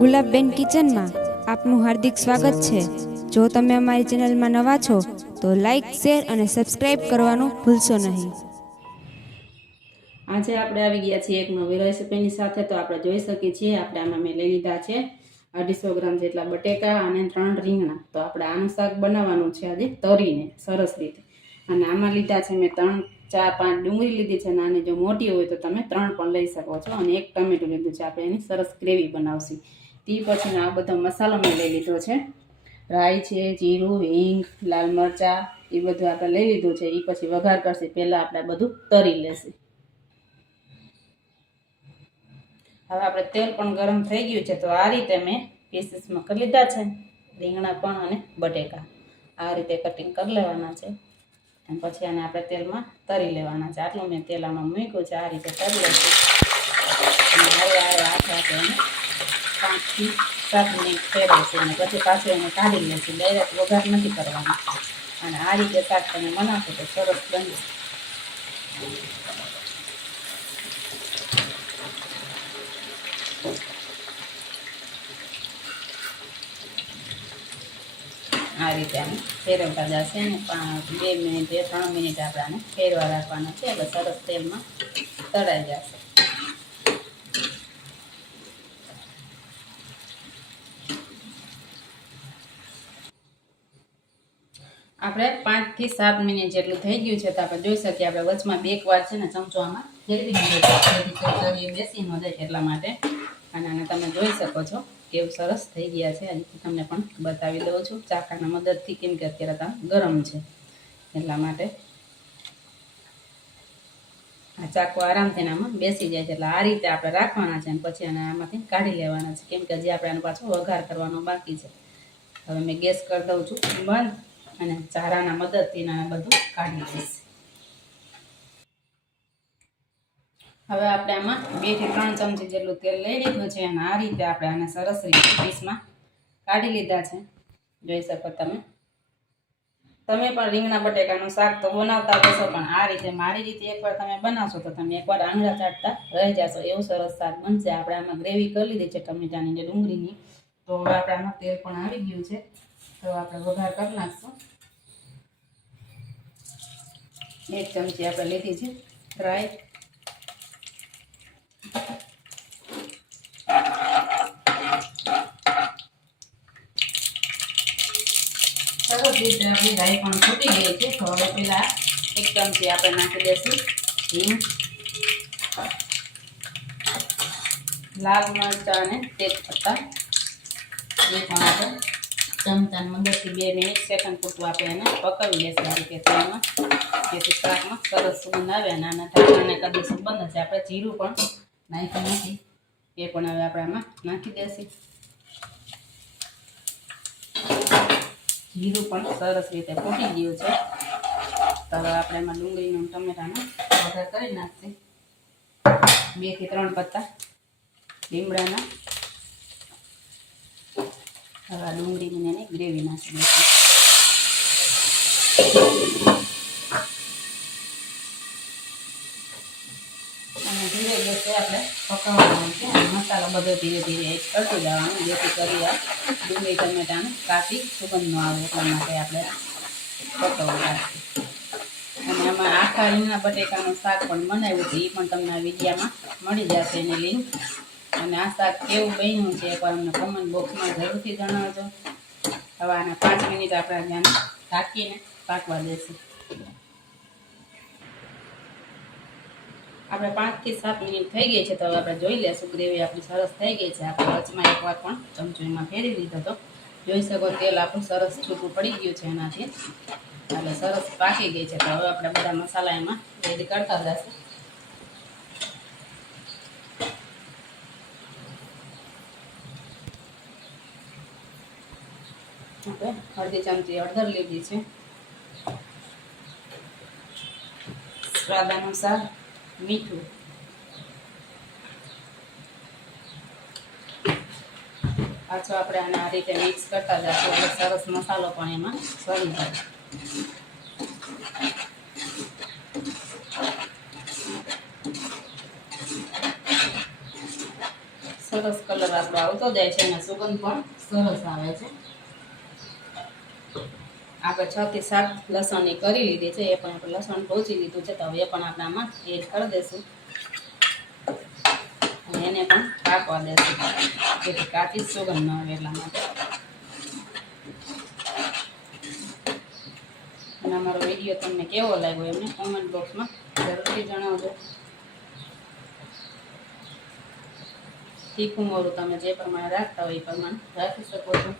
ગુલાબબેન કિચનમાં આપનું હાર્દિક સ્વાગત છે. જો તમે અમારી ચેનલમાં નવા છો, તો લાઈક, શેર અને સબસ્ક્રાઈબ કરવાનું ભૂલશો નહીં. આજે આપણે આવી ગયા છીએ એક નવી રેસીપીની સાથે, તો આપણે જોઈ શકીએ છીએ, આપણે આમાં મેં લઈ લીધા છે અઢીસો ગ્રામ જેટલા બટેકા અને ત્રણ રીંગણા. તો આપણે આનું શાક બનાવવાનું છે આજે તરીને, સરસ રીતે. અને આમાં લીધા છે મેં ત્રણ, ચાર, પાંચ ડુંગળી લીધી છે નાની જો મોટી હોય તો તમે ત્રણ પણ લઈ શકો છો. અને એક ટમેટું લીધું છે, આપણે એની સરસ ગ્રેવી બનાવશું. તે પછી આ બધો મસાલો મેં લઈ લીધો છે. રાઈ છે, જીરું, હિંગ, લાલ મરચાં એ બધું આપણે લઈ લીધું છે. એ પછી વઘાર કરશે. પહેલાં આપણે બધું તરી લેશે. હવે આપણે તેલ પણ ગરમ થઈ ગયું છે, તો આ રીતે મેં પીસીસમાં કરી લીધા છે. રીંગણા પણ અને બટેકા. આ રીતે કટિંગ કરી લેવાના છે. અને પછી આને આપણે તેલમાં તરી લેવાના છે. આટલું મેં તેલ આમાં મૂક્યું છે. આ રીતે તરી લઈશું. હવે આ હાથે પાંચથી સાત મિનિટ ફેરવશું અને પછી પાછું એને કાઢી લઈશું ડાયરેક્ટ વઘાર નથી કરવાનો અને આ રીતે શાક તમે બનાવશો તો સરસ બનશે આ રીતે આને ફેરવતા જશે ને બે મિનિટ ત્રણ મિનિટ આપણે આને ફેરવા રાખવાના છે, એટલે સરસ તળાઈ જશે. આપણે પાંચથી સાત મિનિટ જેટલું થઈ ગયું છે તો આપણે જોઈ શકીએ આપણે વચમાં બે વાર છે ને ચમચો આમાં બેસી ન જાય એટલા માટે. અને આને તમે જોઈ શકો છો કેવું સરસ થઈ ગયા છે. આજે તમને પણ બતાવી દઉં છું ચાકાના મદદથી કેમ કે અત્યારે ત્યાં ગરમ છે. એટલા માટે આ ચાકુ આરામથી એનામાં બેસી જાય છે. એટલે આ રીતે આપણે રાખવાના છે અને પછી એને આમાંથી કાઢી લેવાના છે. કેમ કે હજી આપણે આનો પાછો વઘાર કરવાનો બાકી છે. હવે મેં ગેસ કરી દઉં છું બંધ. અને ચારાના મદદથી બધું કાઢી લઈશ. હવે આપણે આમાં બેથી ત્રણ ચમચી જેટલું તેલ લઈ લીધું છે અને આ રીતે આપણે આને સરસ રીતે પીસમાં કાઢી લીધા છે. જોઈ શકો તમે. તમે પણ રીંગણા બટેકાનું શાક તો બનાવતા હશો, પણ આ રીતે મારી રીતે એકવાર તમે બનાવશો તો તમે એકવાર આંગળા ચાટતા રહી જશો. એવું સરસ શાક બનશે. આપણે આમાં ગ્રેવી કરી લીધી છે ટમેટાની જે ડુંગળીની. તો હવે આપણે આમાં તેલ પણ આવી ગયું છે. તો આપણે વઘાર કરી નાખશું એક ચમચી આપણે લીધી છે રાઈ સરસ રીતે આપણી રાઈ પણ ફૂટી ગઈ છે તો હવે પેલા એક ચમચી આપણે નાખી દઈશું હિંગ લાલ મરચાં અને તેજ પત્તા એ પણ આપણે ચમચાની મંદરથી બે મિનિટ સેકન્ડ પૂરતું આપણે એને પકાવી લઈશું આ રીતે તેલમાં જેથી શાકમાં સરસ સુગંધ આવે અને આના ઢાંકણાને કદી સુગંધ છે આપણે જીરું પણ નાખ્યું નથી. એ પણ હવે આપણે આમાં નાખી દેશું. જીરું પણ સરસ રીતે ફૂટી ગયું છે. તો હવે આપણે એમાં ડુંગળીનું ટમેટાનો વઘાર કરી નાખશે. બેથી ત્રણ પત્તા લીમડાના હવે ડુંગળીની એને ગ્રેવી નાખી દઈશું અને ધીરે ગેસે આપણે પકાવવાનું છે. બધો ધીરે ધીરે એડ જવાનું જેથી કરી આ ડુંગળી ટમેટાનું સુગંધ ન આવે એટલા માટે આપણે પકાવવું અને આમાં આખા રીંગણા બટેકાનું શાક પણ બનાવ્યું છે. એ પણ તમને આ મળી જશે એની લિંક અને આ શાક કેવું બન્યું છે એકવાર અમને કોમેન્ટ બોક્સમાં જરૂરથી જણાવજો. હવે આને પાંચ મિનિટ આપણે ધ્યાન ઢાંકીને પાકવા દેશું. આપણે પાંચથી સાત મિનિટ થઈ ગઈ છે તો હવે આપણે જોઈ લેશું ગ્રેવી આપણી સરસ થઈ ગઈ છે. આપણે વચમાં એકવાર પણ ચમચો એમાં ફેરવી દીધો તો જોઈ શકો તેલ આપણું સરસ છૂટું પડી ગયું છે એનાથી. એટલે સરસ પાકી ગઈ છે. તો હવે આપણે બધા મસાલા એમાં રેડી કરતા જશું. આપણે અડધી ચમચી હળદર લીધી છે. સ્વાદ અનુસાર મીઠું. પાછો આપણે આને આ રીતે મિક્સ કરતા જશું, એટલે સરસ મસાલો પણ એમાં ભરી જાય. સરસ કલર આપણો આવતો જાય છે અને સુગંધ પણ સરસ આવે છે. આપણે છ કે સાત લસણની કરી લીધી છે, એ પણ આપણે લસણ ટોચી લીધું છે, તો એ પણ આપણે આમાં એડ કરી દઈશું અને એને પણ પાકવા દેશું. જેથી કાચી સુગંધ ન આવે એટલા માટે. અને અમારો વીડિયો તમને કેવો લાગ્યો એમને કોમેન્ટ બોક્સમાં જરૂરથી જણાવજો. તીખું મોરું તમે જે પ્રમાણે રાખતા હોય એ પ્રમાણે રાખી શકો છો.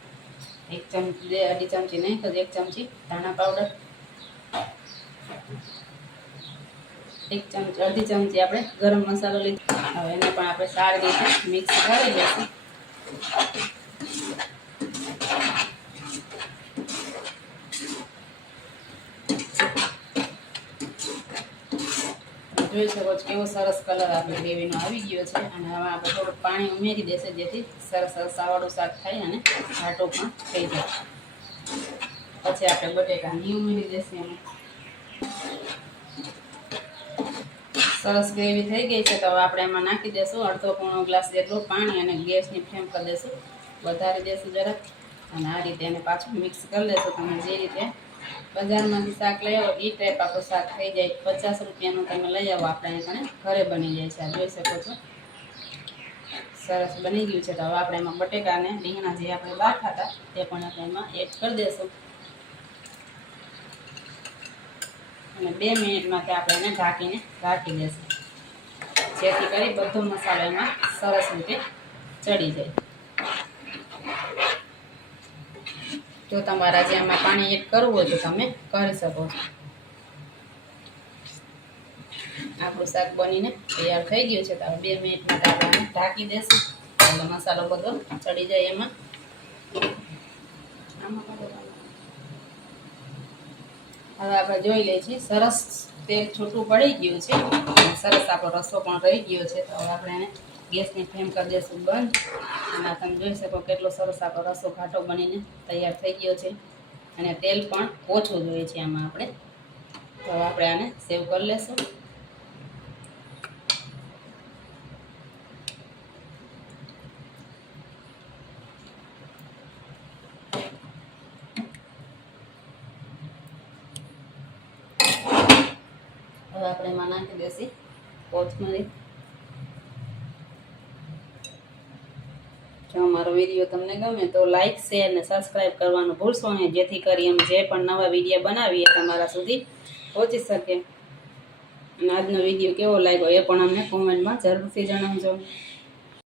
એક ચમચી બે અઢી ચમચી નહીં, તો એક ચમચી ધાણા પાવડર. એક ચમચી અડધી ચમચી આપણે ગરમ મસાલો લીધો. હવે એને પણ આપણે સારી રીતે મિક્સ કરી દઈશું જોઈ શકો છો કેવો સરસ કલર આપણે ગ્રેવીનો આવી ગયો છે. અને હવે આપણે થોડુંક પાણી ઉમેરી દેશે જેથી સરસ સરસ આવાળું શાક થાય અને ઘાટો પણ થઈ જાય. પછી આપણે બટેકાની ઉમેરી દેશે એમાં. સરસ ગ્રેવી થઈ ગઈ છે તો હવે આપણે એમાં નાખી દેશું અડધો પોણો ગ્લાસ જેટલું પાણી અને ગેસની ફ્લેમ કરી દેશું. વધારી દેશું જરાક. અને આ રીતે એને પાછું મિક્સ કરી દેશું. તમે જે રીતે બજારમાંથી શાક લઈ આવો એ ટાઈપ આપણું શાક થઈ જાય. પચાસ રૂપિયાનું તમે લઈ આવો આપણે પણ, ઘરે બની જાય છે જોઈ શકો છો. સરસ બની ગયું છે. તો હવે આપણે એમાં બટેકા અને રીંગણા જે આપણે બાફા હતા તે પણ આપણે એમાં એડ કરી દઈશું અને બે મિનિટમાં તે આપણે એને ઢાંકીને ઢાંકી દઈશું જેથી કરી બધો મસાલો એમાં સરસ રીતે ચડી જાય. જો તમારા જે આમાં પાણી એડ કરવું હોય તો તમે કરી શકો છો. આપણું શાક બનીને તૈયાર થઈ ગયું છે તો બે મિનિટ માટે ઢાંકી દેશું. મસાલો બધો ચડી જાય એમાં. હવે આપણે જોઈ લઈએ છીએ, સરસ તેલ છૂટું પડી ગયું છે. સરસ આપણો રસો પણ રહી ગયો છે. તો હવે આપણે એને ગેસની ફ્લેમ કરી દઈશું બંધ. અને તમે જોઈ શકો કેટલો સરસ આપણો રસો ઘાટો બનીને તૈયાર થઈ ગયો છે. અને તેલ પણ ઓછું જોઈએ છે આમાં આપણે. તો આપણે આને સેવ કરી લેશું. હવે આપણે એમાં નાખી દઈશું કોથમરી. જો અમારો વીડિયો તમને ગમે તો લાઇક શેર અને સબસ્ક્રાઈબ કરવાનું ભૂલશો નહીં. જેથી કરી અમે જે પણ નવા વીડિયો બનાવીએ તમારા સુધી પહોંચી શકે અને આજનો વીડિયો કેવો લાગ્યો એ પણ અમને કોમેન્ટમાં જરૂરથી જણાવજો.